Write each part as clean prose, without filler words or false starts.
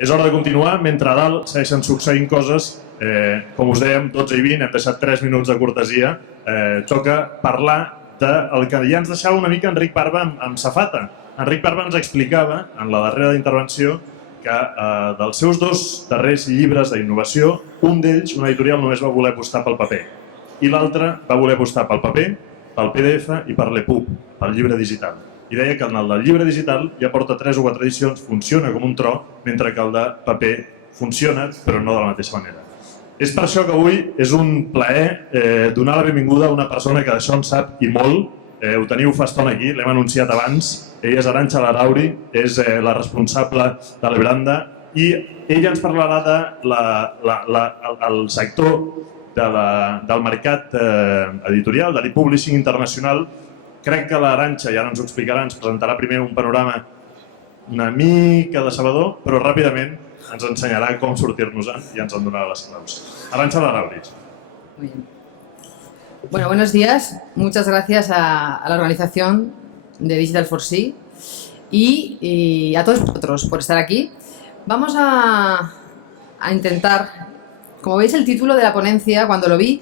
És hora de continuar, mentre a dalt segueixen succeint coses. Com us dèiem, 12:20, hem deixat 3 minuts de cortesia. Toca parlar del que ja ens deixava una mica Enric Barba amb safata. Enric Barba ens explicava, en la darrera intervenció, que dels seus 2 darrers llibres d'innovació, un d'ells, una editorial, només va voler apostar pel paper. I l'altre va voler apostar pel paper, pel PDF i per l'EPUB, pel llibre digital. I deia que en el del llibre digital ja porta 3 o 4 edicions, funciona com un tro, mentre que el de paper funciona, però no de la mateixa manera. És per això que avui és un plaer donar la benvinguda a una persona que d'això en sap i molt. Ho teniu fa estona aquí, l'hem anunciat abans. Ella és Arantxa Larrauri, és la responsable de l'Ebranda i ella ens parlarà del sector del mercat editorial, de l'e-publishing internacional. Crec que l'Arantxa, ja ens ho explicarà, ens presentarà primer un panorama una mica decebedor, però ràpidament ens ensenyarà com sortir-nos-en i ens en donarà les claus. Arantxa Larrauri. Muy bien. Bueno, buenos días. Muchas gracias a la organización de Digital4C y a todos vosotros por estar aquí. Vamos a intentar, como veis el título de la ponencia, cuando lo vi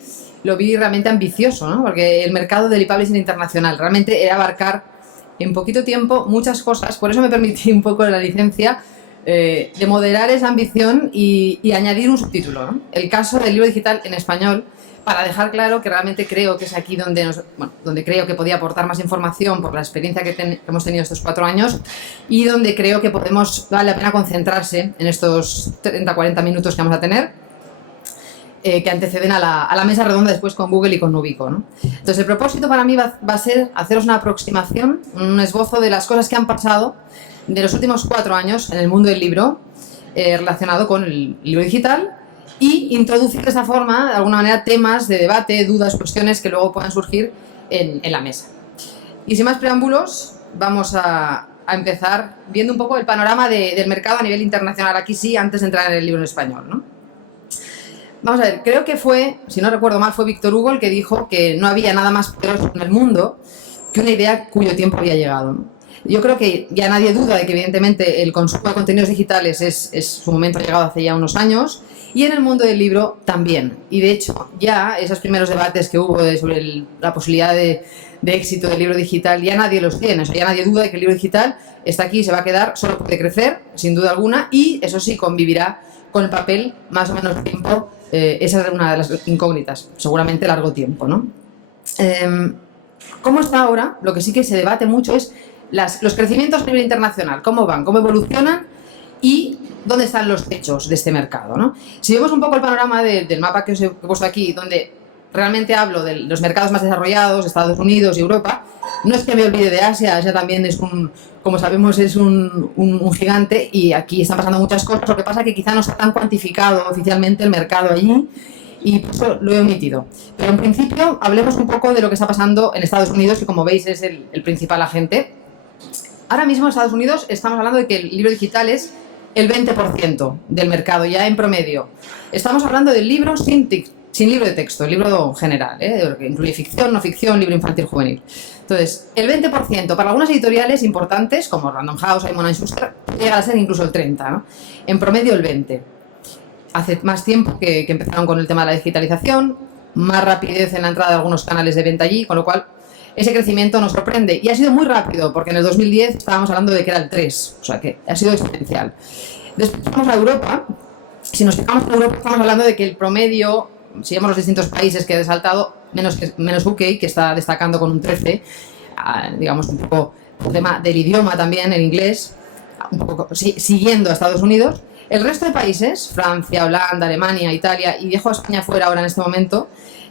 realmente ambicioso, ¿no? Porque el mercado del e-publishing internacional realmente era abarcar en poquito tiempo muchas cosas. Por eso me permití un poco la licencia de moderar esa ambición y añadir un subtítulo, ¿no? El caso del libro digital en español, para dejar claro que realmente creo que es aquí donde creo que podía aportar más información por la experiencia que hemos tenido estos 4 años y donde creo que vale la pena concentrarse en estos 30-40 minutos que vamos a tener. Que anteceden a la mesa redonda después con Google y con Nubico, ¿no? Entonces el propósito para mí va a ser haceros una aproximación, un esbozo de las cosas que han pasado de los últimos 4 años en el mundo del libro relacionado con el libro digital y introducir de esa forma, de alguna manera, temas de debate, dudas, cuestiones que luego puedan surgir en la mesa. Y sin más preámbulos, vamos a empezar viendo un poco el panorama del mercado a nivel internacional, aquí sí, antes de entrar en el libro en español, ¿no? Vamos a ver, creo que si no recuerdo mal, fue Víctor Hugo el que dijo que no había nada más poderoso en el mundo que una idea cuyo tiempo había llegado, ¿no? Yo creo que ya nadie duda de que evidentemente el consumo de contenidos digitales su momento ha llegado hace ya unos años y en el mundo del libro también. Y de hecho ya esos primeros debates que hubo sobre la posibilidad de éxito del libro digital ya nadie los tiene, o sea, ya nadie duda de que el libro digital está aquí y se va a quedar, solo puede crecer, sin duda alguna, y eso sí, convivirá con el papel más o menos tiempo. Esa es una de las incógnitas, seguramente largo tiempo, ¿no? ¿Cómo está ahora? Lo que sí que se debate mucho es los crecimientos a nivel internacional, cómo van, cómo evolucionan y dónde están los techos de este mercado, ¿no? Si vemos un poco el panorama del mapa que os he puesto aquí, donde realmente hablo de los mercados más desarrollados, Estados Unidos y Europa, no es que me olvide de Asia. Asia también es como sabemos, es un gigante y aquí están pasando muchas cosas. Lo que pasa es que quizá no está tan cuantificado oficialmente el mercado allí y por eso lo he omitido. Pero en principio hablemos un poco de lo que está pasando en Estados Unidos, que como veis es el principal agente. Ahora mismo en Estados Unidos estamos hablando de que el libro digital es el 20% del mercado ya en promedio. Estamos hablando del libro sin libro de texto, el libro general, que incluye ficción, no ficción, libro infantil, juvenil. Entonces, el 20% para algunas editoriales importantes, como Random House, Simon & Schuster, llega a ser incluso el 30%, ¿no? En promedio el 20%. Hace más tiempo que empezaron con el tema de la digitalización, más rapidez en la entrada de algunos canales de venta allí, con lo cual ese crecimiento nos sorprende. Y ha sido muy rápido, porque en el 2010 estábamos hablando de que era el 3%, o sea que ha sido exponencial. Después vamos a Europa. Si nos fijamos en Europa, estamos hablando de que el promedio, si vemos los distintos países que he resaltado, menos UK, que está destacando con un 13%, digamos un poco el tema del idioma también, el inglés, un poco siguiendo a Estados Unidos. El resto de países, Francia, Holanda, Alemania, Italia, y dejo a España fuera ahora en este momento,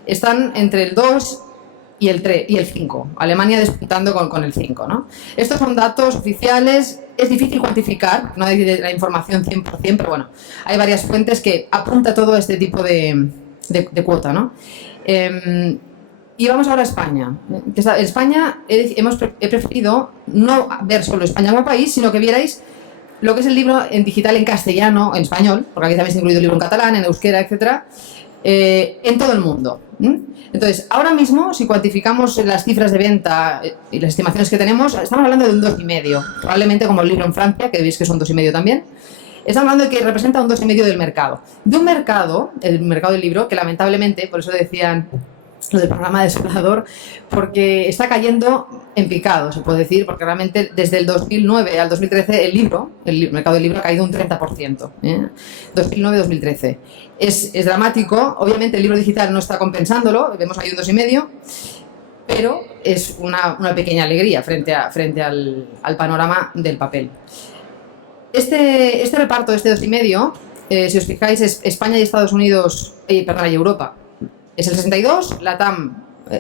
están entre el 2 y el 5. Alemania despuntando con el 5, ¿no? Estos son datos oficiales, es difícil cuantificar, no hay la información 100%, pero bueno, hay varias fuentes que apunta todo este tipo de cuota, ¿no? Y vamos ahora a España. En España he preferido no ver solo España como país, sino que vierais lo que es el libro en digital en castellano, en español, porque aquí también se ha incluido el libro en catalán, en euskera, etcétera, en todo el mundo. Entonces, ahora mismo, si cuantificamos las cifras de venta y las estimaciones que tenemos, estamos hablando de un 2,5, probablemente como el libro en Francia, que veis que son 2,5 también. Estamos hablando de que representa un 2,5% del mercado. De un mercado, el mercado del libro, que lamentablemente, por eso decían lo del programa desolador, porque está cayendo en picado, se puede decir, porque realmente desde el 2009 al 2013 el mercado del libro ha caído un 30%. 2009-2013. Es dramático, obviamente el libro digital no está compensándolo, vemos ahí un 2,5%, pero es una pequeña alegría frente al panorama del papel. Este reparto de este 2,5%, si os fijáis, es España y Estados Unidos, y Europa. Es el 62%,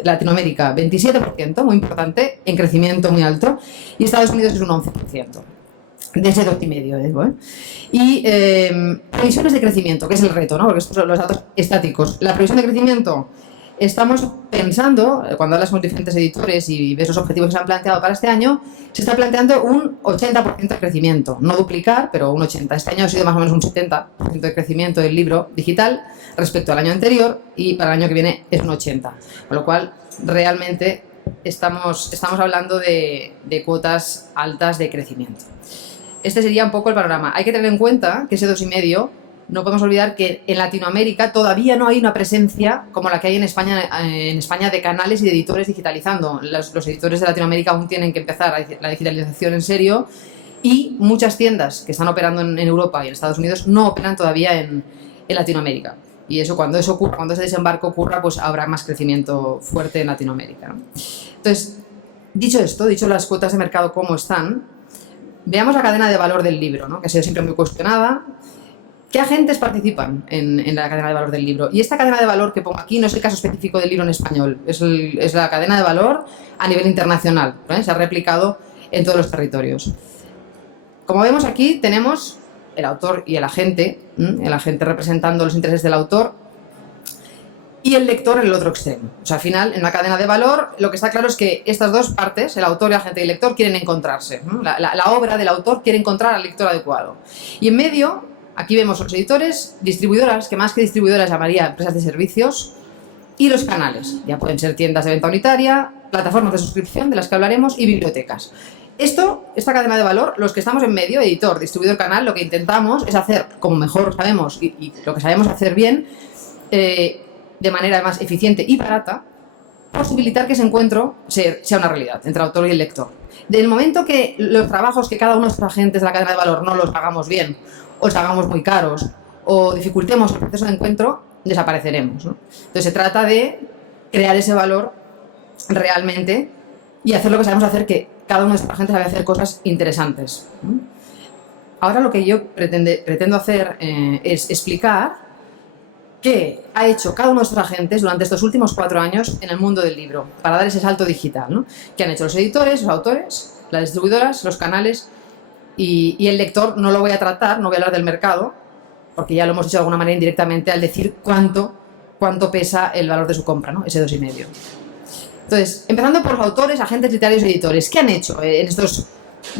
Latinoamérica 27%, muy importante, en crecimiento muy alto, y Estados Unidos es un 11%, de ese 2,5%. Y previsiones de crecimiento, que es el reto, ¿no? Porque estos son los datos estáticos. La previsión de crecimiento, estamos pensando, cuando hablas con diferentes editores y ves los objetivos que se han planteado para este año, se está planteando un 80% de crecimiento. No duplicar, pero un 80%. Este año ha sido más o menos un 70% de crecimiento del libro digital respecto al año anterior, y para el año que viene es un 80%. Con lo cual, realmente estamos hablando de cuotas altas de crecimiento. Este sería un poco el panorama. Hay que tener en cuenta que ese 2,5%, no podemos olvidar que en Latinoamérica todavía no hay una presencia como la que hay en España de canales y de editores digitalizando. Los editores de Latinoamérica aún tienen que empezar la digitalización en serio, y muchas tiendas que están operando en Europa y en Estados Unidos no operan todavía en Latinoamérica. Y cuando eso ocurra, cuando ese desembarco ocurra, pues habrá más crecimiento fuerte en Latinoamérica, ¿no? Entonces, dicho esto, dicho las cuotas de mercado cómo están, veamos la cadena de valor del libro, ¿no? Que ha sido siempre muy cuestionada. ¿Qué agentes participan en la cadena de valor del libro? Y esta cadena de valor que pongo aquí no es el caso específico del libro en español, es la cadena de valor a nivel internacional, ¿eh? Se ha replicado en todos los territorios. Como vemos aquí, tenemos el autor y el agente representando los intereses del autor, y el lector en el otro extremo. O sea, al final, en la cadena de valor, lo que está claro es que estas dos partes, el autor, el agente y el lector, quieren encontrarse, ¿no? La obra del autor quiere encontrar al lector adecuado. Y en medio, aquí vemos los editores, distribuidoras, que más que distribuidoras llamaría empresas de servicios, y los canales. Ya pueden ser tiendas de venta unitaria, plataformas de suscripción, de las que hablaremos, y bibliotecas. Esta cadena de valor, los que estamos en medio, editor, distribuidor, canal, lo que intentamos es hacer, como mejor sabemos y lo que sabemos hacer bien, de manera más eficiente y barata, posibilitar que ese encuentro sea una realidad entre el autor y el lector. Del momento que los trabajos que cada uno de los agentes de la cadena de valor no los hagamos bien, o los hagamos muy caros, o dificultemos el proceso de encuentro, desapareceremos, ¿no? Entonces se trata de crear ese valor realmente y hacer lo que sabemos hacer, que cada uno de estos agentes sabe hacer cosas interesantes, ¿no? Ahora lo que yo pretendo hacer es explicar qué ha hecho cada uno de estos agentes durante estos últimos 4 años en el mundo del libro, para dar ese salto digital, ¿no? ¿Qué han hecho los editores, los autores, las distribuidoras, los canales y el lector? No lo voy a tratar, no voy a hablar del mercado, porque ya lo hemos hecho de alguna manera indirectamente al decir cuánto pesa el valor de su compra, ¿no? Ese 2,5%. Entonces, empezando por los autores, agentes literarios y editores, ¿qué han hecho en estos?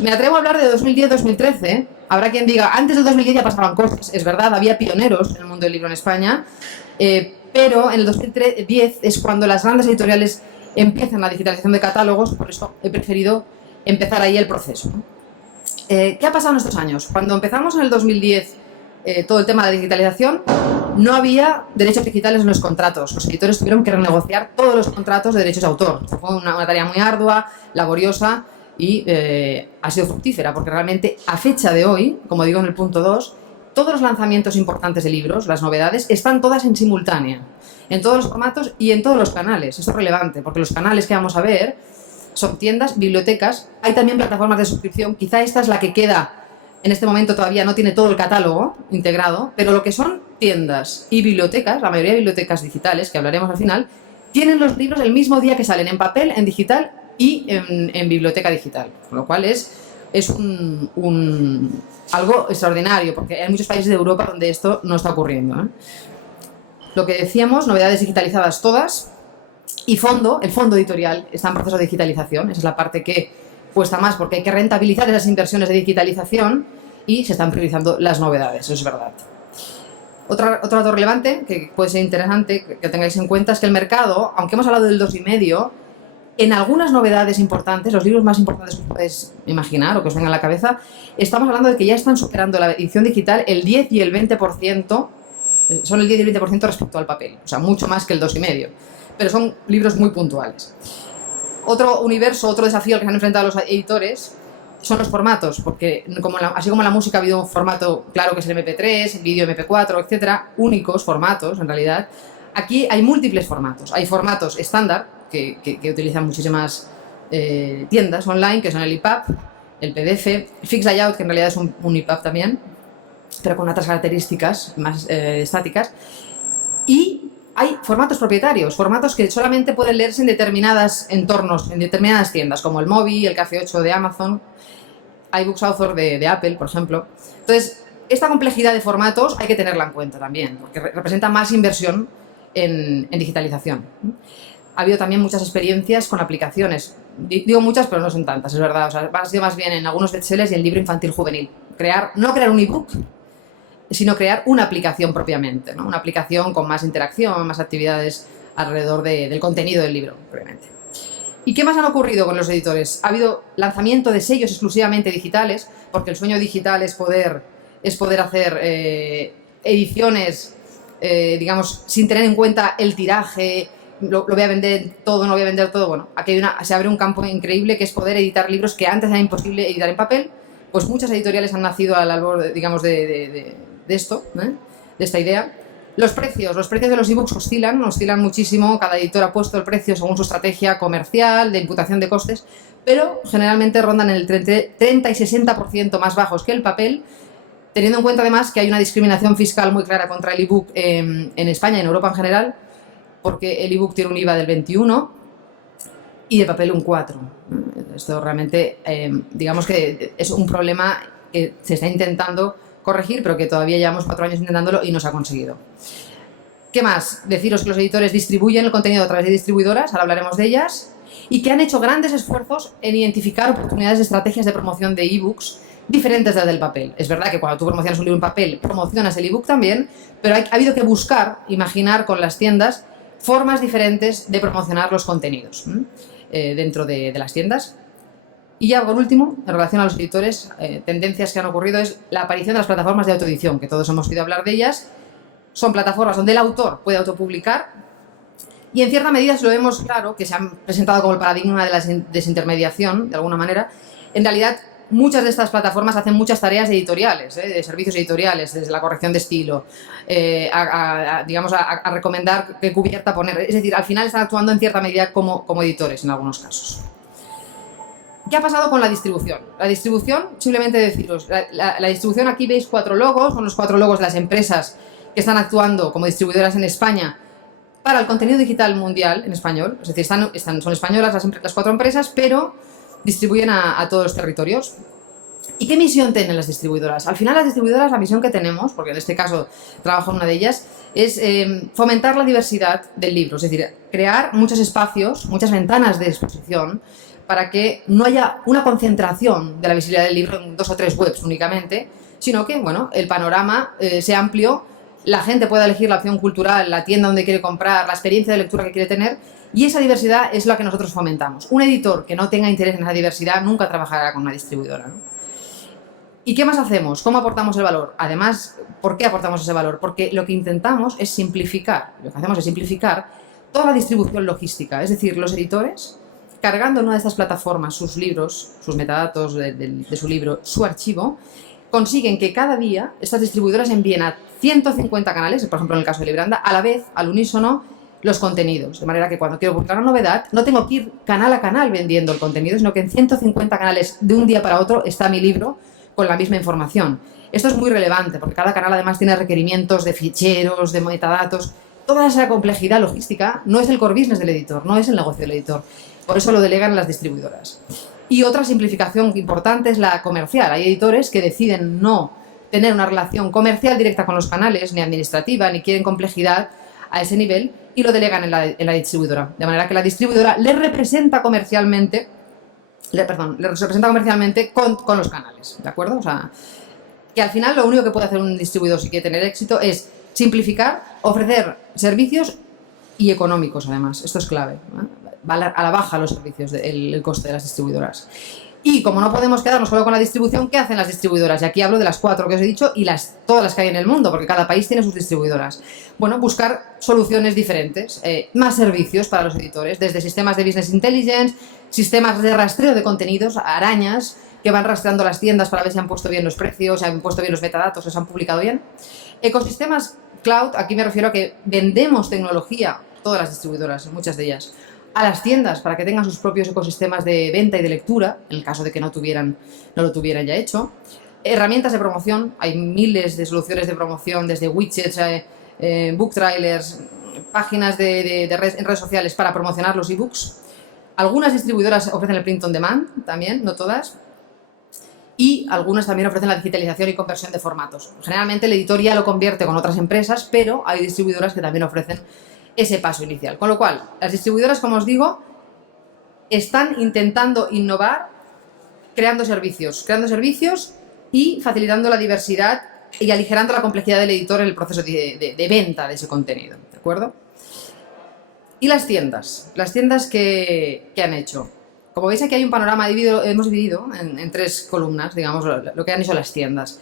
Me atrevo a hablar de 2010-2013. Habrá quien diga, antes del 2010 ya pasaban cosas. Es verdad, había pioneros en el mundo del libro en España, pero en el 2010 es cuando las grandes editoriales empiezan la digitalización de catálogos, por eso he preferido empezar ahí el proceso, ¿no? ¿Qué ha pasado en estos años? Cuando empezamos en el 2010 todo el tema de la digitalización, no había derechos digitales en los contratos. Los editores tuvieron que renegociar todos los contratos de derechos de autor. Fue una tarea muy ardua, laboriosa, y ha sido fructífera, porque realmente a fecha de hoy, como digo en el punto 2, todos los lanzamientos importantes de libros, las novedades, están todas en simultánea, en todos los formatos y en todos los canales. Esto es relevante, porque los canales que vamos a ver son tiendas, bibliotecas, hay también plataformas de suscripción. Quizá esta es la que queda en este momento, todavía no tiene todo el catálogo integrado, pero lo que son tiendas y bibliotecas, la mayoría de bibliotecas digitales, que hablaremos al final, tienen los libros el mismo día que salen, en papel, en digital y en biblioteca digital, con lo cual es algo extraordinario, porque hay muchos países de Europa donde esto no está ocurriendo, ¿eh? Lo que decíamos, novedades digitalizadas todas, y el fondo editorial está en proceso de digitalización. Esa es la parte que cuesta más, porque hay que rentabilizar esas inversiones de digitalización y se están priorizando las novedades, eso es verdad. Otro dato relevante que puede ser interesante que tengáis en cuenta es que el mercado, aunque hemos hablado del 2,5%, En algunas novedades importantes, los libros más importantes que os podéis imaginar o que os vengan a la cabeza, estamos hablando de que ya están superando la edición digital el 10 y el 20%, son el 10 y el 20% respecto al papel, o sea, mucho más que el 2,5%, pero son libros muy puntuales. Otro universo, otro desafío al que se han enfrentado los editores son los formatos, porque así como en la música ha habido un formato claro que es el MP3, vídeo MP4, etcétera, únicos formatos en realidad, aquí hay múltiples formatos. Hay formatos estándar, que utilizan muchísimas tiendas online, que son el EPUB, el PDF, Fixed Layout, que en realidad es un EPUB también, pero con otras características más estáticas, y hay formatos propietarios, formatos que solamente pueden leerse en determinados entornos, en determinadas tiendas, como el Mobi, el Café 8 de Amazon, iBooks Author de Apple, por ejemplo. Entonces, esta complejidad de formatos hay que tenerla en cuenta también, porque representa más inversión en digitalización. Ha habido también muchas experiencias con aplicaciones. Digo muchas, pero no son tantas, es verdad. O sea, ha sido más bien en algunos bestsellers y en libro infantil juvenil. No crear un ebook, sino crear una aplicación propiamente, ¿no? Una aplicación con más interacción, más actividades alrededor del contenido del libro, propiamente. ¿Y qué más han ocurrido con los editores? Ha habido lanzamiento de sellos exclusivamente digitales, porque el sueño digital es poder hacer ediciones, digamos, sin tener en cuenta el tiraje, lo voy a vender todo, no lo voy a vender todo. Bueno, aquí se abre un campo increíble que es poder editar libros que antes era imposible editar en papel. Pues muchas editoriales han nacido al albor, digamos, de esto, de esta idea. Los precios de los ebooks oscilan muchísimo. Cada editor ha puesto el precio según su estrategia comercial, de imputación de costes, pero generalmente rondan en el 30 y 60% más bajos que el papel, teniendo en cuenta además que hay una discriminación fiscal muy clara contra el ebook en España y en Europa en general, porque el ebook tiene un IVA del 21% y de papel un 4%. Esto realmente, digamos que es un problema que se está intentando corregir, pero que todavía llevamos 4 años intentándolo y no se ha conseguido. ¿Qué más? Deciros que los editores distribuyen el contenido a través de distribuidoras, ahora hablaremos de ellas, y que han hecho grandes esfuerzos en identificar oportunidades de estrategias de promoción de ebooks diferentes de las del papel. Es verdad que cuando tú promocionas un libro en papel, promocionas el ebook también, pero ha habido que imaginar con las tiendas formas diferentes de promocionar los contenidos dentro de las tiendas. Y ya por último, en relación a los editores, tendencias que han ocurrido es la aparición de las plataformas de autoedición, que todos hemos oído hablar de ellas. Son plataformas donde el autor puede autopublicar y en cierta medida, si lo vemos claro, que se han presentado como el paradigma de la desintermediación, de alguna manera, en realidad muchas de estas plataformas hacen muchas tareas editoriales, de servicios editoriales, desde la corrección de estilo, digamos, a recomendar qué cubierta poner. Es decir, al final están actuando en cierta medida como editores en algunos casos. ¿Qué ha pasado con la distribución? La distribución, simplemente deciros, la distribución, aquí veis 4 logos, son los 4 logos de las empresas que están actuando como distribuidoras en España para el contenido digital mundial en español. Es decir, son españolas las 4 empresas, pero distribuyen a todos los territorios. ¿Y qué misión tienen las distribuidoras? Al final las distribuidoras, la misión que tenemos, porque en este caso trabajo en una de ellas, es fomentar la diversidad del libro, es decir, crear muchos espacios, muchas ventanas de exposición para que no haya una concentración de la visibilidad del libro en 2 o 3 webs únicamente, sino que, bueno, el panorama sea amplio, la gente pueda elegir la opción cultural, la tienda donde quiere comprar, la experiencia de lectura que quiere tener, y esa diversidad es la que nosotros fomentamos. Un editor que no tenga interés en esa diversidad nunca trabajará con una distribuidora, ¿no? ¿Y qué más hacemos? ¿Cómo aportamos el valor? Además, ¿por qué aportamos ese valor? Porque lo que intentamos es simplificar, toda la distribución logística, es decir, los editores, cargando en una de estas plataformas sus libros, sus metadatos de su libro, su archivo, consiguen que cada día estas distribuidoras envíen a 150 canales, por ejemplo en el caso de Libranda, a la vez, al unísono, los contenidos. De manera que cuando quiero publicar una novedad, no tengo que ir canal a canal vendiendo el contenido, sino que en 150 canales de un día para otro está mi libro con la misma información. Esto es muy relevante porque cada canal además tiene requerimientos de ficheros, de metadatos. Toda esa complejidad logística no es el core business del editor, no es el negocio del editor. Por eso lo delegan las distribuidoras. Y otra simplificación importante es la comercial. Hay editores que deciden no tener una relación comercial directa con los canales, ni administrativa, ni quieren complejidad a ese nivel, y lo delegan en la distribuidora. De manera que la distribuidora les representa comercialmente con los canales, ¿de acuerdo? O sea, que al final lo único que puede hacer un distribuidor si quiere tener éxito es simplificar, ofrecer servicios y económicos además. Esto es clave, ¿eh? va a la baja los servicios, el coste de las distribuidoras. Y como no podemos quedarnos solo con la distribución, ¿qué hacen las distribuidoras? Y aquí hablo de las 4 que os he dicho y todas las que hay en el mundo, porque cada país tiene sus distribuidoras. Bueno, buscar soluciones diferentes, más servicios para los editores, desde sistemas de business intelligence, sistemas de rastreo de contenidos, arañas, que van rastreando las tiendas para ver si han puesto bien los precios, si han puesto bien los metadatos, si se han publicado bien. Ecosistemas cloud, aquí me refiero a que vendemos tecnología, todas las distribuidoras, muchas de ellas, a las tiendas para que tengan sus propios ecosistemas de venta y de lectura, en el caso de que no lo tuvieran ya hecho. Herramientas de promoción, hay miles de soluciones de promoción, desde widgets, book trailers, páginas en redes sociales para promocionar los ebooks. Algunas distribuidoras ofrecen el print on demand, también, no todas. Y algunas también ofrecen la digitalización y conversión de formatos. Generalmente el editor ya lo convierte con otras empresas, pero hay distribuidoras que también ofrecen ese paso inicial. Con lo cual, las distribuidoras, como os digo, están intentando innovar creando servicios y facilitando la diversidad y aligerando la complejidad del editor en el proceso de venta de ese contenido. ¿De acuerdo? Y las tiendas que han hecho. Como veis, aquí hay un panorama hemos dividido en 3 columnas, digamos, lo que han hecho las tiendas.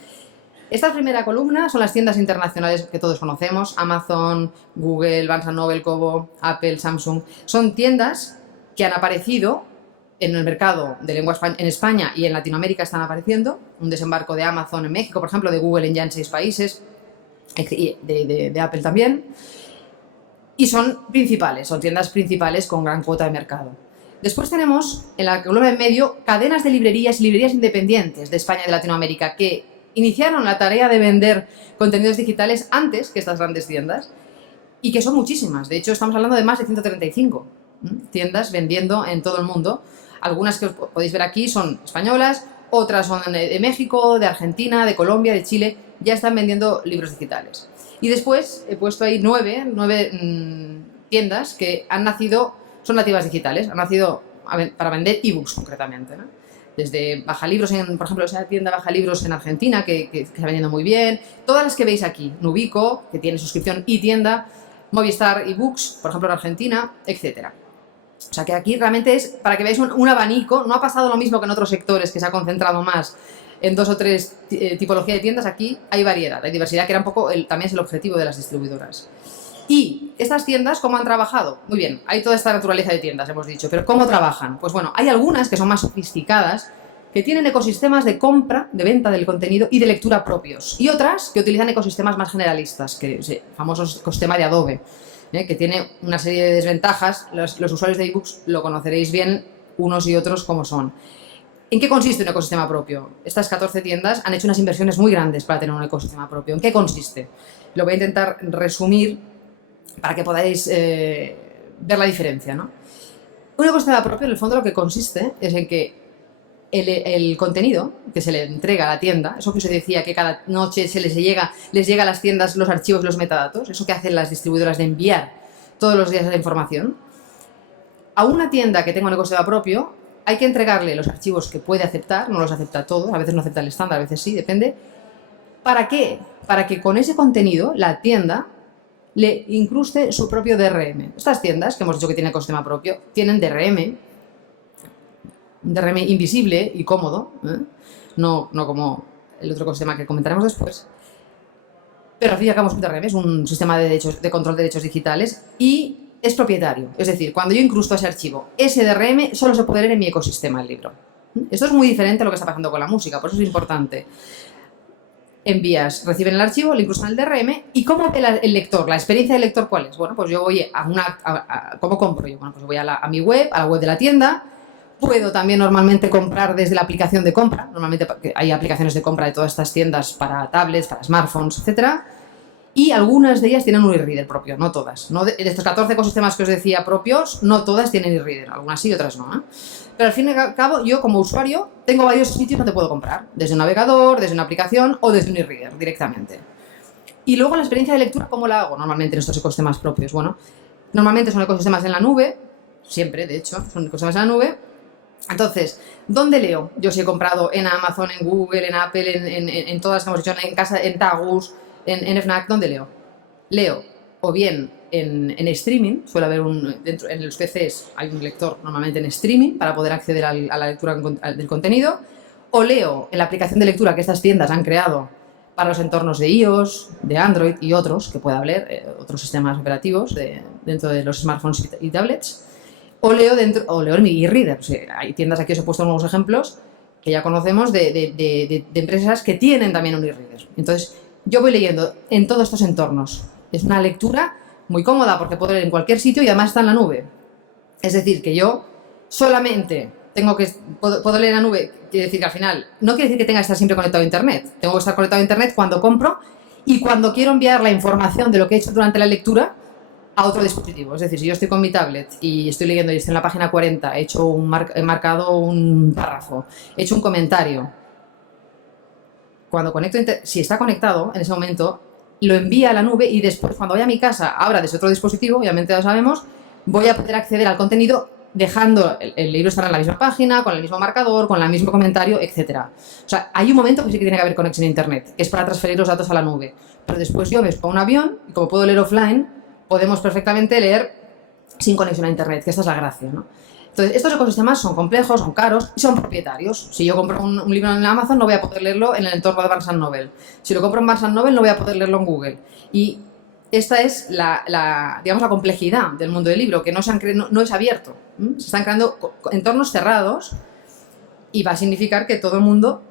Esta primera columna son las tiendas internacionales que todos conocemos, Amazon, Google, Barnes & Noble, Kobo, Apple, Samsung. Son tiendas que han aparecido en el mercado de lengua en España y en Latinoamérica están apareciendo. Un desembarco de Amazon en México, por ejemplo, de Google ya en 6 países, y de Apple también. Y son tiendas principales con gran cuota de mercado. Después tenemos, en la columna en medio, cadenas de librerías y librerías independientes de España y de Latinoamérica que iniciaron la tarea de vender contenidos digitales antes que estas grandes tiendas y que son muchísimas. De hecho, estamos hablando de más de 135 tiendas vendiendo en todo el mundo. Algunas que os podéis ver aquí son españolas, otras son de México, de Argentina, de Colombia, de Chile. Ya están vendiendo libros digitales. Y después he puesto ahí 9 tiendas que son nativas digitales, han nacido para vender ebooks concretamente, ¿no? Desde Bajalibros, por ejemplo, esa tienda Bajalibros en Argentina, que está vendiendo muy bien. Todas las que veis aquí, Nubico, que tiene suscripción y tienda, Movistar eBooks, por ejemplo, en Argentina, etcétera. O sea que aquí realmente es para que veáis un abanico. No ha pasado lo mismo que en otros sectores, que se ha concentrado más en 2 o 3 tipologías de tiendas. Aquí hay variedad, hay diversidad, que era un poco también es el objetivo de las distribuidoras. Y estas tiendas, ¿cómo han trabajado? Muy bien, hay toda esta naturaleza de tiendas, hemos dicho, pero ¿cómo trabajan? Pues bueno, hay algunas que son más sofisticadas, que tienen ecosistemas de compra, de venta del contenido y de lectura propios. Y otras que utilizan ecosistemas más generalistas, que el famoso ecosistema de Adobe, que tiene una serie de desventajas. Los usuarios de ebooks lo conoceréis bien, unos y otros como son. ¿En qué consiste un ecosistema propio? Estas 14 tiendas han hecho unas inversiones muy grandes para tener un ecosistema propio. ¿En qué consiste? Lo voy a intentar resumir para que podáis ver la diferencia, ¿no? Un ecosistema propio, en el fondo, lo que consiste es en que el contenido que se le entrega a la tienda, eso que os decía, que cada noche les llega a las tiendas los archivos y los metadatos, eso que hacen las distribuidoras de enviar todos los días la información, a una tienda que tenga un ecosistema propio hay que entregarle los archivos que puede aceptar, no los acepta todos, a veces no acepta el estándar, a veces sí, depende. ¿Para qué? Para que con ese contenido la tienda le incruste su propio DRM. Estas tiendas, que hemos dicho que tienen ecosistema propio, tienen DRM invisible y cómodo, no como el otro ecosistema que comentaremos después. Pero al fin y al cabo es un DRM, es un sistema de control de derechos digitales y es propietario. Es decir, cuando yo incrusto ese archivo, ese DRM solo se puede leer en mi ecosistema, el libro. Esto es muy diferente a lo que está pasando con la música, por eso es importante. Reciben el archivo, le incrustan el DRM y ¿cómo ve el lector? ¿La experiencia del lector cuál es? Bueno, pues yo voy ¿cómo compro yo? Bueno, pues voy a mi web, a la web de la tienda. Puedo también normalmente comprar desde la aplicación de compra. Normalmente hay aplicaciones de compra de todas estas tiendas para tablets, para smartphones, etcétera. Y algunas de ellas tienen un e-reader propio, no todas. No de estos 14 ecosistemas que os decía propios, no todas tienen e-reader. Algunas sí, otras no, ¿eh? Pero al fin y al cabo, yo como usuario tengo varios sitios donde puedo comprar. Desde un navegador, desde una aplicación o desde un e-reader directamente. Y luego la experiencia de lectura, ¿cómo la hago normalmente en estos ecosistemas propios? Bueno, normalmente son ecosistemas en la nube, siempre, de hecho, son ecosistemas en la nube. Entonces, ¿dónde leo? Yo sí he comprado en Amazon, en Google, en Apple, en todas, como hemos dicho, en casa, en Tagus, en Fnac. ¿Dónde leo? Leo o bien en streaming, suele haber dentro, en los PCs hay un lector normalmente en streaming para poder acceder a la lectura del contenido, o leo en la aplicación de lectura que estas tiendas han creado para los entornos de iOS, de Android y otros, que pueda haber, otros sistemas operativos dentro de los smartphones y tablets, o leo en mi e-reader. O sea, hay tiendas, aquí os he puesto nuevos ejemplos que ya conocemos de empresas que tienen también un e-reader. Entonces, yo voy leyendo en todos estos entornos. Es una lectura muy cómoda porque puedo leer en cualquier sitio y además está en la nube. Es decir, que yo solamente puedo leer en la nube, quiere decir que al final, no quiere decir que tenga que estar siempre conectado a Internet. Tengo que estar conectado a Internet cuando compro y cuando quiero enviar la información de lo que he hecho durante la lectura a otro dispositivo. Es decir, si yo estoy con mi tablet y estoy leyendo y estoy en la página 40, he marcado un párrafo, he hecho un comentario. Cuando conecto, si está conectado en ese momento, lo envía a la nube y después, cuando vaya a mi casa, ahora desde otro dispositivo, obviamente ya lo sabemos, voy a poder acceder al contenido dejando el libro estar en la misma página, con el mismo marcador, con el mismo comentario, etc. O sea, hay un momento que sí que tiene que haber conexión a Internet, que es para transferir los datos a la nube. Pero después yo me pongo un avión y como puedo leer offline, podemos perfectamente leer sin conexión a Internet, que esta es la gracia, ¿no? Entonces, estos ecosistemas son complejos, son caros y son propietarios. Si yo compro un libro en Amazon, no voy a poder leerlo en el entorno de Barnes & Noble. Si lo compro en Barnes & Noble, no voy a poder leerlo en Google. Y esta es digamos, la complejidad del mundo del libro, que no es abierto. Se están creando entornos cerrados y va a significar que todo el mundo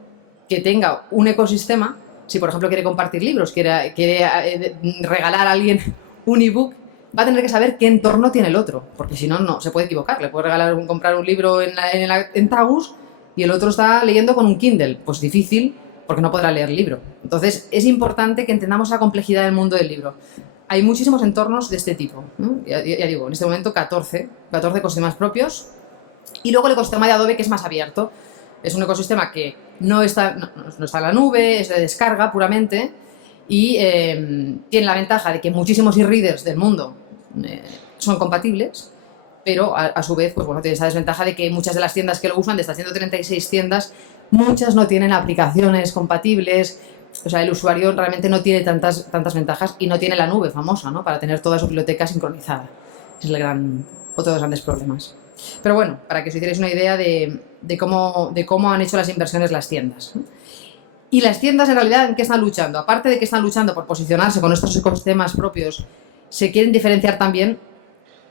que tenga un ecosistema, si por ejemplo quiere compartir libros, quiere regalar a alguien un ebook, va a tener que saber qué entorno tiene el otro, porque si no, no se puede equivocar. Le puede comprar un libro en Tagus y el otro está leyendo con un Kindle. Pues difícil, porque no podrá leer el libro. Entonces, es importante que entendamos la complejidad del mundo del libro. Hay muchísimos entornos de este tipo, ¿no? Ya digo, en este momento 14 ecosistemas propios. Y luego el ecosistema de Adobe, que es más abierto. Es un ecosistema que no está en la nube, es de descarga puramente, y tiene la ventaja de que muchísimos e-readers del mundo son compatibles, pero a su vez, pues bueno, tiene esa desventaja de que muchas de las tiendas que lo usan, de estas 136 tiendas, muchas no tienen aplicaciones compatibles. O sea, el usuario realmente no tiene tantas ventajas y no tiene la nube famosa, ¿no?, para tener toda su biblioteca sincronizada. Es otro de los grandes problemas. Pero bueno, para que os hicierais una idea de cómo han hecho las inversiones las tiendas. Y las tiendas, en realidad, ¿en qué están luchando? Aparte de que están luchando por posicionarse con estos ecosistemas propios, se quieren diferenciar también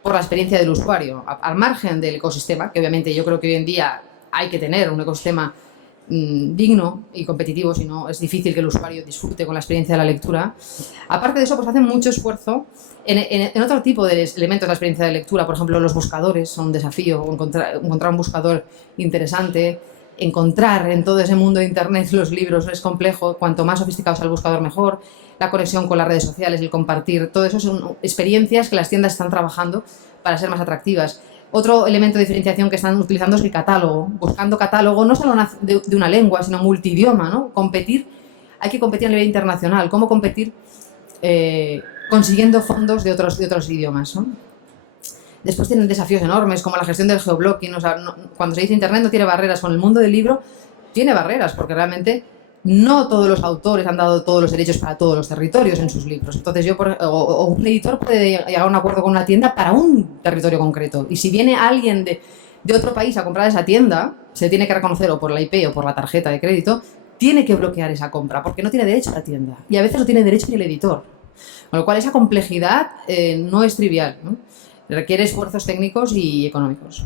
por la experiencia del usuario, al margen del ecosistema, que obviamente yo creo que hoy en día hay que tener un ecosistema digno y competitivo, si no es difícil que el usuario disfrute con la experiencia de la lectura. Aparte de eso, pues hacen mucho esfuerzo en otro tipo de elementos de la experiencia de lectura. Por ejemplo, los buscadores son un desafío, encontrar un buscador interesante. Encontrar en todo ese mundo de Internet los libros es complejo. Cuanto más sofisticado sea el buscador, mejor. La conexión con las redes sociales, el compartir, todo eso son experiencias que las tiendas están trabajando para ser más atractivas. Otro elemento de diferenciación que están utilizando es el catálogo, buscando catálogo no solo de una lengua, sino multidioma, ¿no? Hay que competir a nivel internacional. ¿Cómo competir consiguiendo fondos de otros idiomas, ¿no? Después tienen desafíos enormes, como la gestión del geoblocking. O sea, cuando se dice Internet no tiene barreras, con el mundo del libro tiene barreras, porque realmente no todos los autores han dado todos los derechos para todos los territorios en sus libros. Entonces o un editor puede llegar a un acuerdo con una tienda para un territorio concreto. Y si viene alguien de otro país a comprar esa tienda, se tiene que reconocer o por la IP o por la tarjeta de crédito, tiene que bloquear esa compra, porque no tiene derecho a la tienda. Y a veces no tiene derecho ni el editor. Con lo cual esa complejidad no es trivial, ¿no? Requiere esfuerzos técnicos y económicos.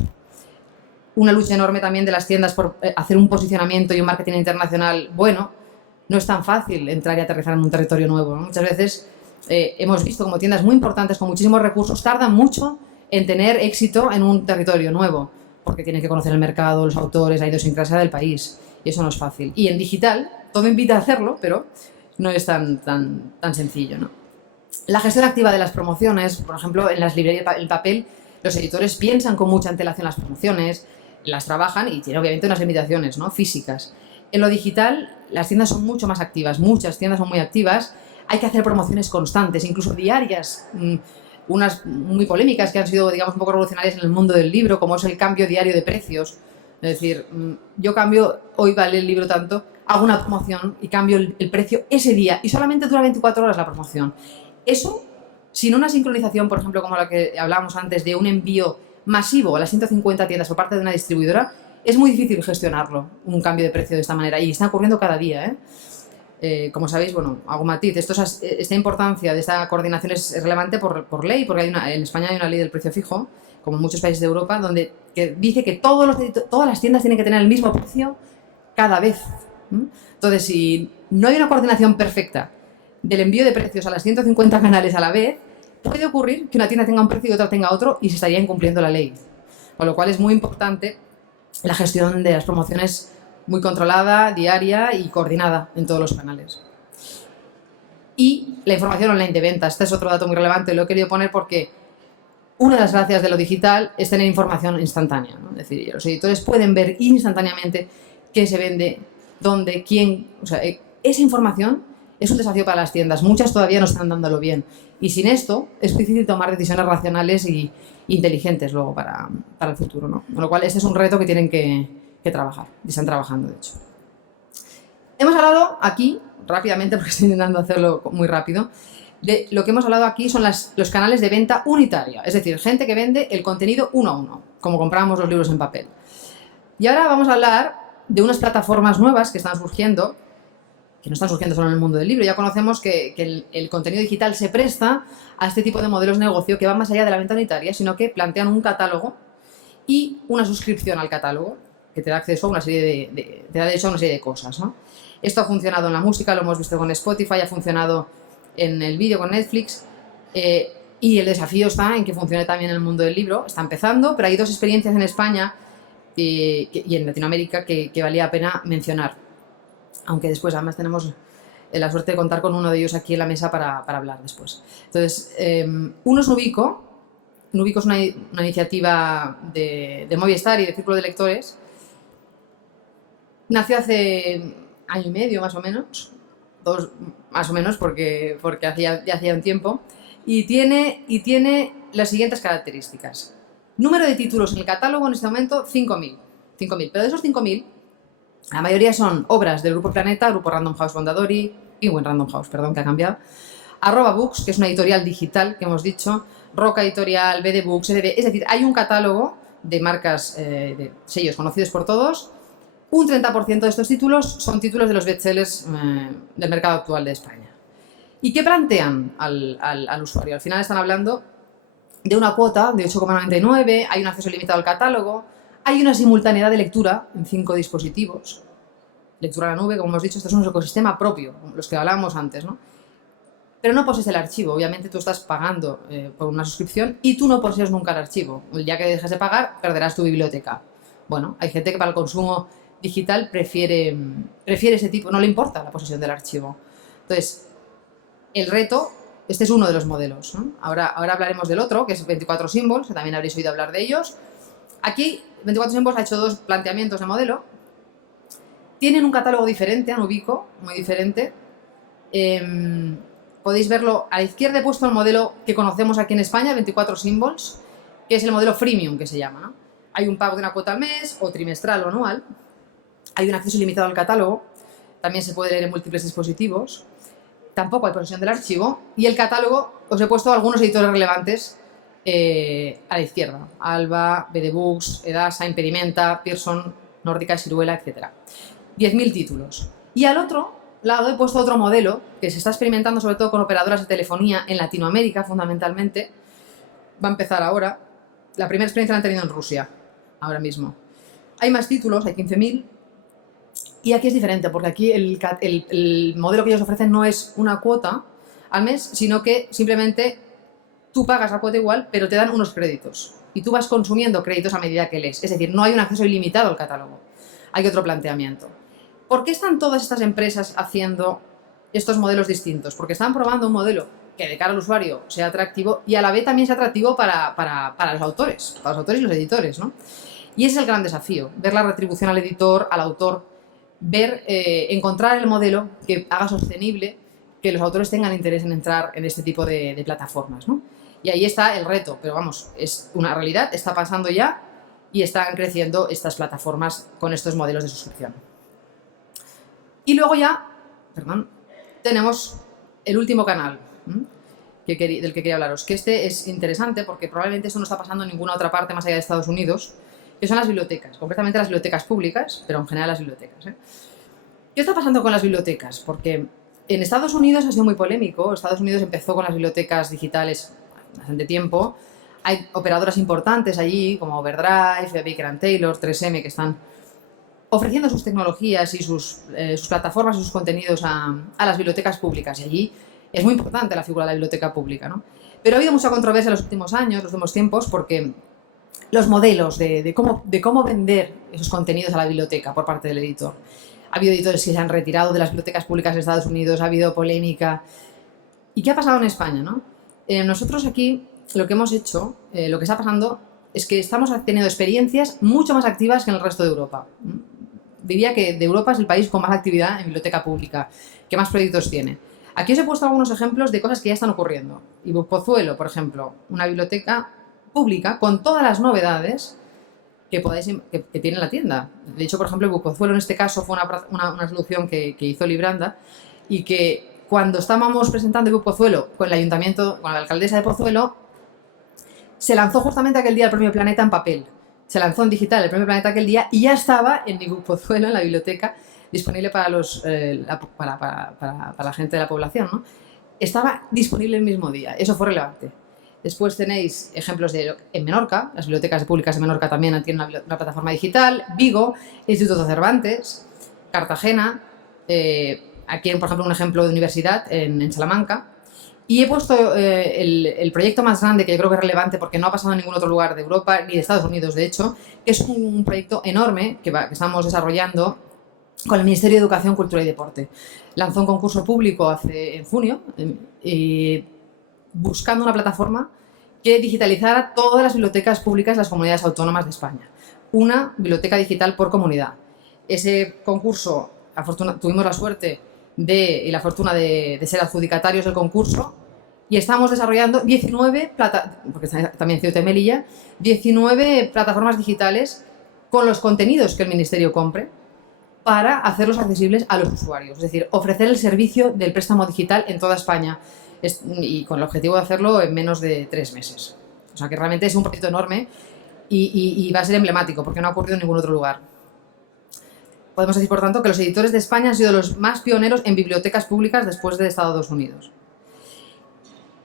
Una lucha enorme también de las tiendas por hacer un posicionamiento y un marketing internacional bueno. No es tan fácil entrar y aterrizar en un territorio nuevo, ¿no? Muchas veces hemos visto como tiendas muy importantes con muchísimos recursos tardan mucho en tener éxito en un territorio nuevo, porque tienen que conocer el mercado, los autores, la idiosincrasia del país, y eso no es fácil. Y en digital todo invita a hacerlo, pero no es tan sencillo, ¿no? La gestión activa de las promociones, por ejemplo, en las librerías, el papel, los editores piensan con mucha antelación las promociones, las trabajan y tienen obviamente unas limitaciones, ¿no?, físicas. En lo digital, las tiendas son mucho más activas, muchas tiendas son muy activas, hay que hacer promociones constantes, incluso diarias, unas muy polémicas que han sido, digamos, un poco revolucionarias en el mundo del libro, como es el cambio diario de precios. Es decir, yo cambio, hoy vale el libro tanto, hago una promoción y cambio el precio ese día y solamente dura 24 horas la promoción. Eso sin una sincronización, por ejemplo, como la que hablábamos antes, de un envío masivo a las 150 tiendas por parte de una distribuidora, es muy difícil gestionarlo, un cambio de precio de esta manera, y está ocurriendo cada día, como sabéis, bueno, hago matiz, esta importancia de esta coordinación es relevante por ley, porque en España hay una ley del precio fijo, como en muchos países de Europa, que dice que todas las tiendas tienen que tener el mismo precio cada vez. Entonces, si no hay una coordinación perfecta del envío de precios a las 150 canales a la vez, puede ocurrir que una tienda tenga un precio y otra tenga otro y se estaría incumpliendo la ley. Con lo cual es muy importante la gestión de las promociones muy controlada, diaria y coordinada en todos los canales. Y la información online de ventas. Este es otro dato muy relevante, lo he querido poner porque una de las gracias de lo digital es tener información instantánea, ¿no? Es decir, los editores pueden ver instantáneamente qué se vende, dónde, quién. O sea, esa información es un desafío para las tiendas. Muchas todavía no están dándolo bien. Y sin esto es difícil tomar decisiones racionales e inteligentes luego para el futuro, ¿no? Con lo cual, este es un reto que tienen que trabajar. Y están trabajando, de hecho. Hemos hablado aquí, rápidamente, porque estoy intentando hacerlo muy rápido, de lo que hemos hablado aquí son los canales de venta unitaria. Es decir, gente que vende el contenido uno a uno, como comprábamos los libros en papel. Y ahora vamos a hablar de unas plataformas nuevas que están surgiendo, que no están surgiendo solo en el mundo del libro. Ya conocemos que el contenido digital se presta a este tipo de modelos de negocio que van más allá de la venta unitaria, sino que plantean un catálogo y una suscripción al catálogo que te da acceso a una serie te da derecho a una serie de cosas, ¿no? Esto ha funcionado en la música, lo hemos visto con Spotify, ha funcionado en el vídeo con Netflix, y el desafío está en que funcione también en el mundo del libro. Está empezando, pero hay dos experiencias en España y en Latinoamérica que valía la pena mencionar. Aunque después además tenemos la suerte de contar con uno de ellos aquí en la mesa para hablar después. Entonces, uno es Nubico. Nubico es una iniciativa de Movistar y de Círculo de Lectores. Nació hace año y medio más o menos, dos más o menos porque ya hacía un tiempo, y tiene las siguientes características. Número de títulos en el catálogo en este momento, 5.000, pero de esos 5.000, la mayoría son obras del Grupo Planeta, Grupo Random House Mondadori, Penguin Random House, perdón, que ha cambiado, Arroba Books, que es una editorial digital que hemos dicho, Roca Editorial, BD Books, EDB, es decir, hay un catálogo de marcas, de sellos conocidos por todos. Un 30% de estos títulos son títulos de los bestsellers del mercado actual de España. ¿Y qué plantean al usuario? Al final están hablando de una cuota de 8,99, hay un acceso limitado al catálogo, hay una simultaneidad de lectura en 5 dispositivos. Lectura a la nube, como hemos dicho, esto es un ecosistema propio, los que hablábamos antes, ¿no? Pero no posees el archivo. Obviamente tú estás pagando por una suscripción y tú no posees nunca el archivo. El día que dejes de pagar, perderás tu biblioteca. Bueno, hay gente que para el consumo digital prefiere ese tipo, no le importa la posesión del archivo. Entonces, el reto, este es uno de los modelos, ¿no? Ahora hablaremos del otro, que es 24 Symbols, que también habréis oído hablar de ellos. Aquí, 24 Symbols ha hecho dos planteamientos de modelo. Tienen un catálogo diferente a Nubico, muy diferente. Podéis verlo a la izquierda, he puesto el modelo que conocemos aquí en España, 24 Symbols, que es el modelo freemium que se llama, ¿no? Hay un pago de una cuota al mes, o trimestral o anual. Hay un acceso limitado al catálogo, también se puede leer en múltiples dispositivos, tampoco hay posesión del archivo, y el catálogo, os he puesto algunos editores relevantes a la izquierda, Alba, BD Books, Edasa, Impedimenta, Pearson, Nórdica, Siruela, etc. 10.000 títulos. Y al otro lado he puesto otro modelo que se está experimentando sobre todo con operadoras de telefonía en Latinoamérica fundamentalmente. Va a empezar ahora. La primera experiencia la han tenido en Rusia, ahora mismo. Hay más títulos, hay 15.000. Y aquí es diferente, porque aquí el modelo que ellos ofrecen no es una cuota al mes, sino que simplemente tú pagas la cuota igual, pero te dan unos créditos. Y tú vas consumiendo créditos a medida que lees. Es decir, no hay un acceso ilimitado al catálogo. Hay otro planteamiento. ¿Por qué están todas estas empresas haciendo estos modelos distintos? Porque están probando un modelo que de cara al usuario sea atractivo y a la vez también sea atractivo para los autores y los editores, ¿no? Y ese es el gran desafío, ver la retribución al editor, al autor, encontrar el modelo que haga sostenible que los autores tengan interés en entrar en este tipo de plataformas, ¿no? Y ahí está el reto, pero vamos, es una realidad, está pasando ya y están creciendo estas plataformas con estos modelos de suscripción. Y luego ya, tenemos el último canal, del que quería hablaros, que este es interesante porque probablemente eso no está pasando en ninguna otra parte más allá de Estados Unidos, que son las bibliotecas, concretamente las bibliotecas públicas, pero en general las bibliotecas. ¿Qué está pasando con las bibliotecas? Porque en Estados Unidos ha sido muy polémico. Estados Unidos empezó con las bibliotecas digitales bastante tiempo. Hay operadoras importantes allí, como Overdrive, Baker & Taylor, 3M, que están ofreciendo sus tecnologías y sus plataformas y sus contenidos a las bibliotecas públicas. Y allí es muy importante la figura de la biblioteca pública, ¿no? Pero ha habido mucha controversia en los últimos años, los últimos tiempos, porque los modelos de cómo vender esos contenidos a la biblioteca por parte del editor. Ha habido editores que se han retirado de las bibliotecas públicas de Estados Unidos, ha habido polémica. ¿Y qué ha pasado en España, no? Nosotros aquí lo que hemos hecho, lo que está pasando, es que estamos teniendo experiencias mucho más activas que en el resto de Europa. Diría que de Europa es el país con más actividad en biblioteca pública, que más proyectos tiene. Aquí os he puesto algunos ejemplos de cosas que ya están ocurriendo. ebook Pozuelo, por ejemplo, una biblioteca pública con todas las novedades que tiene la tienda. De hecho, por ejemplo, ebook Pozuelo en este caso fue una solución que hizo Libranda, y que cuando estábamos presentando ebook Pozuelo con el ayuntamiento, con la alcaldesa de Pozuelo, se lanzó justamente aquel día el Premio Planeta en papel. Se lanzó en digital el Premio Planeta aquel día y ya estaba en ebook Pozuelo, en la biblioteca, disponible para la gente de la población, ¿no? Estaba disponible el mismo día. Eso fue relevante. Después tenéis ejemplos en Menorca, las bibliotecas públicas de Menorca también tienen una plataforma digital, Vigo, Instituto Cervantes, Cartagena, aquí por ejemplo un ejemplo de universidad en Salamanca. Y he puesto el proyecto más grande, que yo creo que es relevante porque no ha pasado en ningún otro lugar de Europa ni de Estados Unidos, de hecho, que es un proyecto enorme que estamos desarrollando con el Ministerio de Educación, Cultura y Deporte. Lanzó un concurso público en junio, buscando una plataforma que digitalizara todas las bibliotecas públicas de las comunidades autónomas de España. Una biblioteca digital por comunidad. Ese concurso, tuvimos la suerte y la fortuna de ser adjudicatarios del concurso, y estamos desarrollando 19 plataformas digitales con los contenidos que el Ministerio compre para hacerlos accesibles a los usuarios. Es decir, ofrecer el servicio del préstamo digital en toda España, y con el objetivo de hacerlo en menos de 3 meses. O sea que realmente es un proyecto enorme y va a ser emblemático porque no ha ocurrido en ningún otro lugar. Podemos decir, por tanto, que los editores de España han sido los más pioneros en bibliotecas públicas después de Estados Unidos.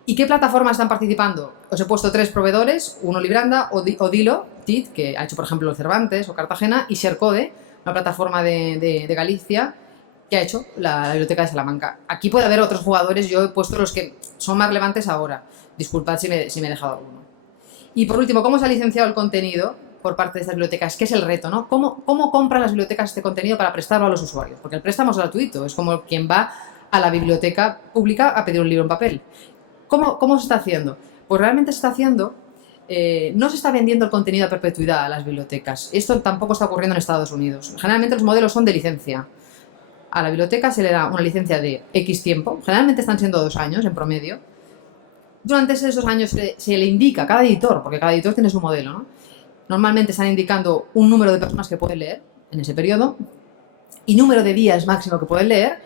¿Y qué plataformas están participando? Os he puesto 3 proveedores, uno Libranda, Odilo, TIT, que ha hecho por ejemplo Cervantes o Cartagena, y Xercode, una plataforma de Galicia, que ha hecho la biblioteca de Salamanca. Aquí puede haber otros jugadores, yo he puesto los que son más relevantes ahora. Disculpad si me he dejado alguno. Y por último, ¿cómo se ha licenciado el contenido por parte de estas bibliotecas? ¿Qué es el reto, ¿no? ¿Cómo compran las bibliotecas este contenido para prestarlo a los usuarios? Porque el préstamo es gratuito, es como quien va a la biblioteca pública a pedir un libro en papel. ¿Cómo se está haciendo? Pues realmente se está haciendo, no se está vendiendo el contenido a perpetuidad a las bibliotecas. Esto tampoco está ocurriendo en Estados Unidos. Generalmente los modelos son de licencia. A la biblioteca se le da una licencia de X tiempo, generalmente están siendo 2 años en promedio. Durante esos 2 años se le indica a cada editor, porque cada editor tiene su modelo, ¿no? Normalmente están indicando un número de personas que pueden leer en ese periodo y número de días máximo que pueden leer,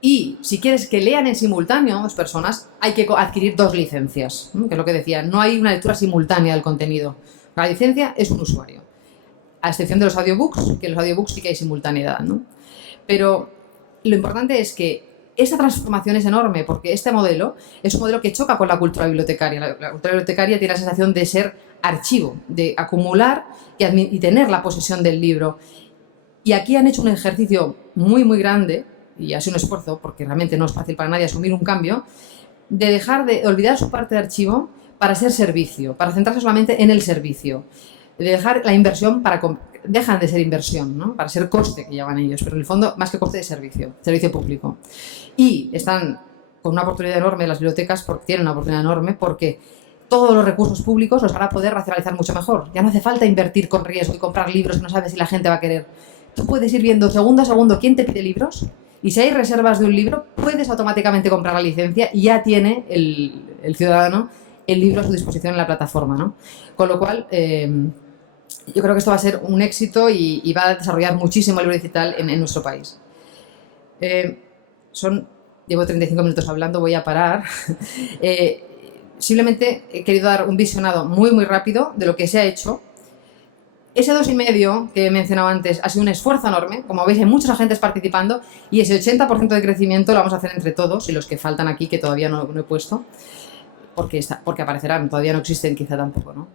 y si quieres que lean en simultáneo 2 personas, hay que adquirir 2 licencias, ¿no? Que es lo que decía, no hay una lectura simultánea del contenido. La licencia es un usuario, a excepción de los audiobooks, que en los audiobooks sí que hay simultaneidad, ¿no? Pero lo importante es que esta transformación es enorme, porque este modelo es un modelo que choca con la cultura bibliotecaria. La cultura bibliotecaria tiene la sensación de ser archivo, de acumular y tener la posesión del libro. Y aquí han hecho un ejercicio muy, muy grande, y ha sido un esfuerzo, porque realmente no es fácil para nadie asumir un cambio, de olvidar su parte de archivo para ser servicio, para centrarse solamente en el servicio. De dejar la inversión dejan de ser inversión, ¿no? Para ser coste que llaman ellos, pero en el fondo más que coste de servicio público. Y están con una oportunidad enorme, las bibliotecas tienen una oportunidad enorme porque todos los recursos públicos los van a poder racionalizar mucho mejor. Ya no hace falta invertir con riesgo y comprar libros que no sabes si la gente va a querer. Tú puedes ir viendo segundo a segundo quién te pide libros, y si hay reservas de un libro, puedes automáticamente comprar la licencia y ya tiene el ciudadano el libro a su disposición en la plataforma, ¿no? Con lo cual, yo creo que esto va a ser un éxito y va a desarrollar muchísimo el libro digital en nuestro país. Son llevo 35 minutos hablando, voy a parar. Simplemente he querido dar un visionado muy, muy rápido de lo que se ha hecho. Ese 2,5 que he mencionado antes ha sido un esfuerzo enorme. Como veis, hay muchos agentes participando y ese 80% de crecimiento lo vamos a hacer entre todos y los que faltan aquí, que todavía no he puesto, porque aparecerán, todavía no existen quizá tampoco, ¿no?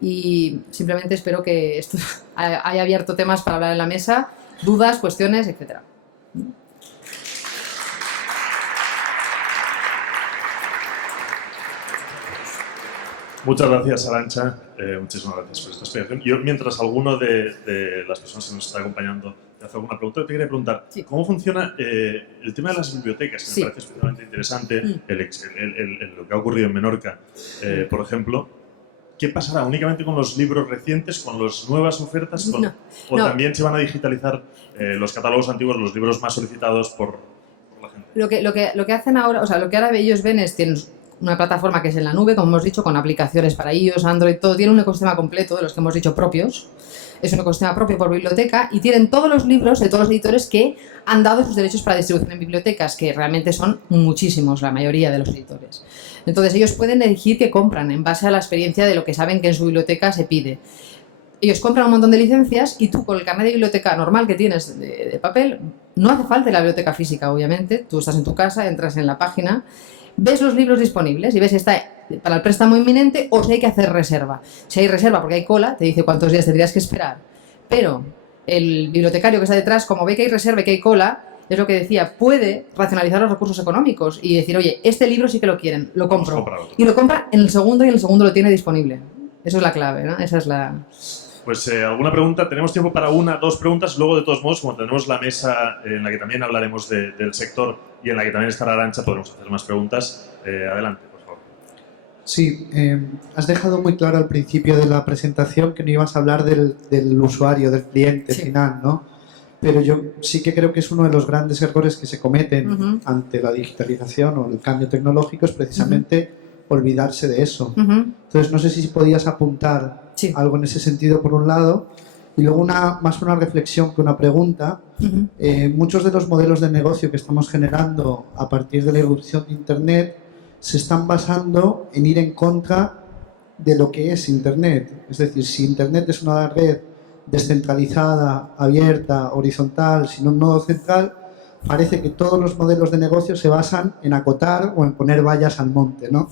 Y simplemente espero que esto haya abierto temas para hablar en la mesa, dudas, cuestiones, etcétera. Muchas gracias, Arantxa. Muchísimas gracias por esta explicación. Yo, mientras alguno de las personas que nos está acompañando te hace alguna pregunta, te quería preguntar, Sí. ¿cómo funciona el tema de las bibliotecas? Que Sí. me parece especialmente interesante, lo que ha ocurrido en Menorca, por ejemplo. ¿Qué pasará? ¿Únicamente con los libros recientes, con las nuevas ofertas? No. ¿O No. también se van a digitalizar los catálogos antiguos, los libros más solicitados por la gente? Lo que hacen ahora, o sea, lo que ahora ellos ven es tienen una plataforma que es en la nube, como hemos dicho, con aplicaciones para iOS, Android, todo. Tiene un ecosistema completo de los que hemos dicho propios. Es un ecosistema propio por biblioteca y tienen todos los libros de todos los editores que han dado sus derechos para distribución en bibliotecas, que realmente son muchísimos, la mayoría de los editores. Entonces ellos pueden elegir qué compran en base a la experiencia de lo que saben que en su biblioteca se pide. Ellos compran un montón de licencias y tú con el carnet de biblioteca normal que tienes de papel, no hace falta la biblioteca física, obviamente. Tú estás en tu casa, entras en la página, ves los libros disponibles y ves si está para el préstamo inminente o si hay que hacer reserva. Si hay reserva porque hay cola, te dice cuántos días tendrías que esperar. Pero el bibliotecario que está detrás, como ve que hay reserva y que hay cola, es lo que decía, puede racionalizar los recursos económicos y decir, oye, este libro sí que lo quieren, lo compro. Y lo compra en el segundo y en el segundo lo tiene disponible. Eso es la clave, ¿no? Esa es la... Pues alguna pregunta, tenemos tiempo para una, dos preguntas, luego de todos modos, como tenemos la mesa en la que también hablaremos del sector y en la que también estará Arantxa, podremos hacer más preguntas. Adelante, por favor. Sí, has dejado muy claro al principio de la presentación que no ibas a hablar del usuario, del cliente final, ¿no? Pero yo sí que creo que es uno de los grandes errores que se cometen ante la digitalización o el cambio tecnológico es precisamente olvidarse de eso. Entonces, no sé si podías apuntar algo en ese sentido por un lado y luego más una reflexión que una pregunta. Muchos de los modelos de negocio que estamos generando a partir de la irrupción de Internet se están basando en ir en contra de lo que es Internet. Es decir, si Internet es una red descentralizada, abierta, horizontal, sin un nodo central, parece que todos los modelos de negocio se basan en acotar o en poner vallas al monte, ¿no?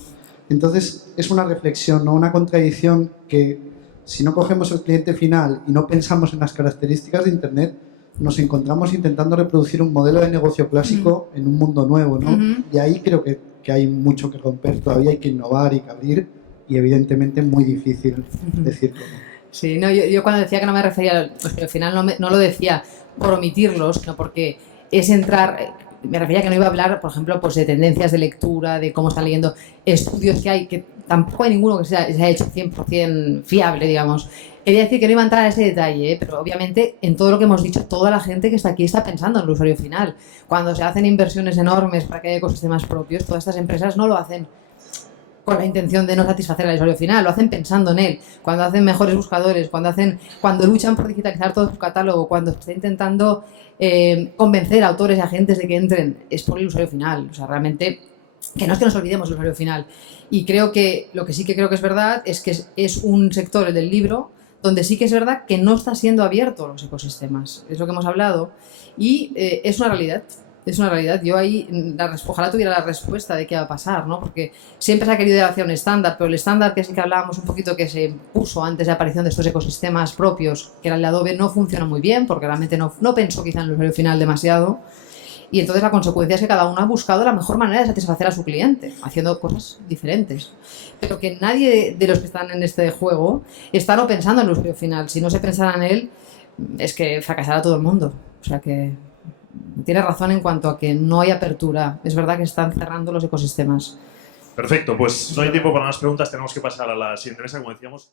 Entonces, es una reflexión, ¿no? Una contradicción que, si no cogemos el cliente final y no pensamos en las características de Internet, nos encontramos intentando reproducir un modelo de negocio clásico en un mundo nuevo, ¿no? Y ahí creo que hay mucho que romper, todavía hay que innovar y que abrir, y evidentemente muy difícil decir cómo. Sí, no, yo cuando decía que no me refería, pues al final no lo decía por omitirlo, sino porque es entrar, me refería que no iba a hablar, por ejemplo, pues de tendencias de lectura, de cómo están leyendo, estudios que hay, que tampoco hay ninguno que se haya hecho 100% fiable, digamos. Quería decir que no iba a entrar a ese detalle, pero obviamente en todo lo que hemos dicho, toda la gente que está aquí está pensando en el usuario final. Cuando se hacen inversiones enormes para que haya ecosistemas propios, todas estas empresas no lo hacen con la intención de no satisfacer al usuario final, lo hacen pensando en él. Cuando hacen mejores buscadores, cuando luchan por digitalizar todo su catálogo, cuando se está intentando convencer a autores y agentes de que entren, es por el usuario final. O sea, realmente, que no es que nos olvidemos del usuario final. Y creo que, lo que sí que creo que es verdad, es que es un sector, el del libro, donde sí que es verdad que no está siendo abierto a los ecosistemas. Es lo que hemos hablado. Y es una realidad. Es una realidad. Yo ahí ojalá tuviera la respuesta de qué va a pasar, ¿no? Porque siempre se ha querido hacer un estándar, pero el estándar que sí que hablábamos un poquito que se puso antes de la aparición de estos ecosistemas propios, que era el de Adobe, no funciona muy bien porque realmente no pensó quizá en el usuario final demasiado. Y entonces la consecuencia es que cada uno ha buscado la mejor manera de satisfacer a su cliente, haciendo cosas diferentes. Pero que nadie de los que están en este juego está no pensando en el usuario final. Si no se pensara en él, es que fracasará todo el mundo. O sea que tiene razón en cuanto a que no hay apertura. Es verdad que están cerrando los ecosistemas. Perfecto, pues no hay tiempo para más preguntas, tenemos que pasar a la siguiente mesa, como decíamos.